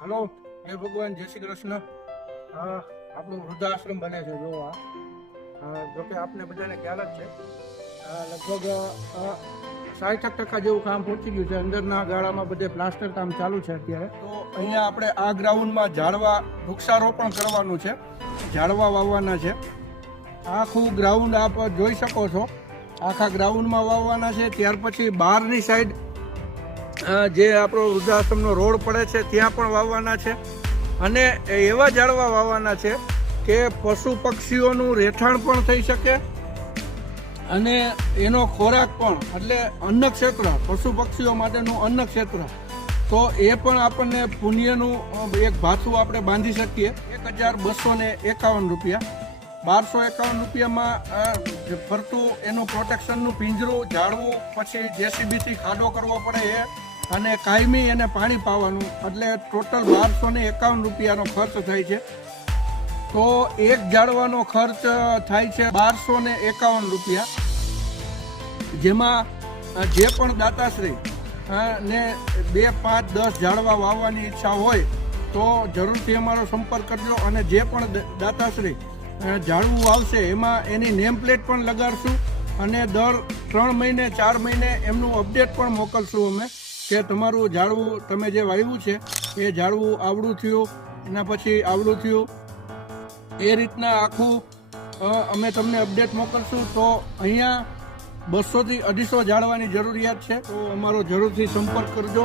Hello, જય ભગવાન, જય શ્રી કૃષ્ણ. આપણું વૃદ્ધાશ્રમ બને છે. જો જોકે આપને બધાને ખ્યાલ જ છે. લગભગ 60% જેવું કામ પહોંચી ગયું છે. અંદરના ગાળામાં બધે પ્લાસ્ટર કામ ચાલુ છે અત્યારે. તો અહીંયા આપણે આ ગ્રાઉન્ડમાં ઝાડવા વૃક્ષારોપણ કરવાનું છે, ઝાડવા વાવવાના છે. આખું ગ્રાઉન્ડ આપ જોઈ શકો છો, આખા ગ્રાઉન્ડમાં વાવવાના છે. ત્યાર પછી બહારની સાઈડ જે આપણો વૃદ્ધાશ્રમનો રોડ પડે છે ત્યાં પણ વાવવાના છે. અને એવા ઝાડવા વાવવાના છે કે પશુ પક્ષીઓનું રહેઠાણ પણ થઈ શકે અને એનો ખોરાક પણ, એટલે અન્ન ક્ષેત્ર, પશુ પક્ષીઓ માટેનું અન્ન ક્ષેત્ર. તો એ પણ આપણને પુણ્યનું એક ભાથું આપણે બાંધી શકીએ. 1251 રૂપિયા, 1251 રૂપિયામાં ફરતું એનું પ્રોટેક્શનનું પિંજરું, ઝાડવું, પછી જેસીબીથી ખાડો કરવો પડે એ, અને કાયમી એને પાણી પાવાનું, એટલે ટોટલ 1251 રૂપિયાનો ખર્ચ થાય છે. તો એક ઝાડવાનો ખર્ચ થાય છે 1251 રૂપિયા. જેમાં જે પણ દાતાશ્રી ને 2, 5, 10 ઝાડવા વાવવાની ઈચ્છા હોય તો જરૂરથી અમારો સંપર્ક કરજો. અને જે પણ દાતાશ્રી ઝાડવું વાવશે એમાં એની નેમ પ્લેટ પણ લગાડશું અને દર 3 મહિને 4 મહિને એમનું અપડેટ પણ મોકલશું અમે, કે તમારું ઝાડવું તમે જે વાવ્યું છે એ ઝાડવું આવડું થયું, એના પછી આવડું થયું, એ રીતના આખું અમે તમને અપડેટ મોકલશું. તો અહીંયા 200 થી 250 ઝાડવાની જરૂરિયાત છે. તો અમારો જરૂરથી સંપર્ક કરજો.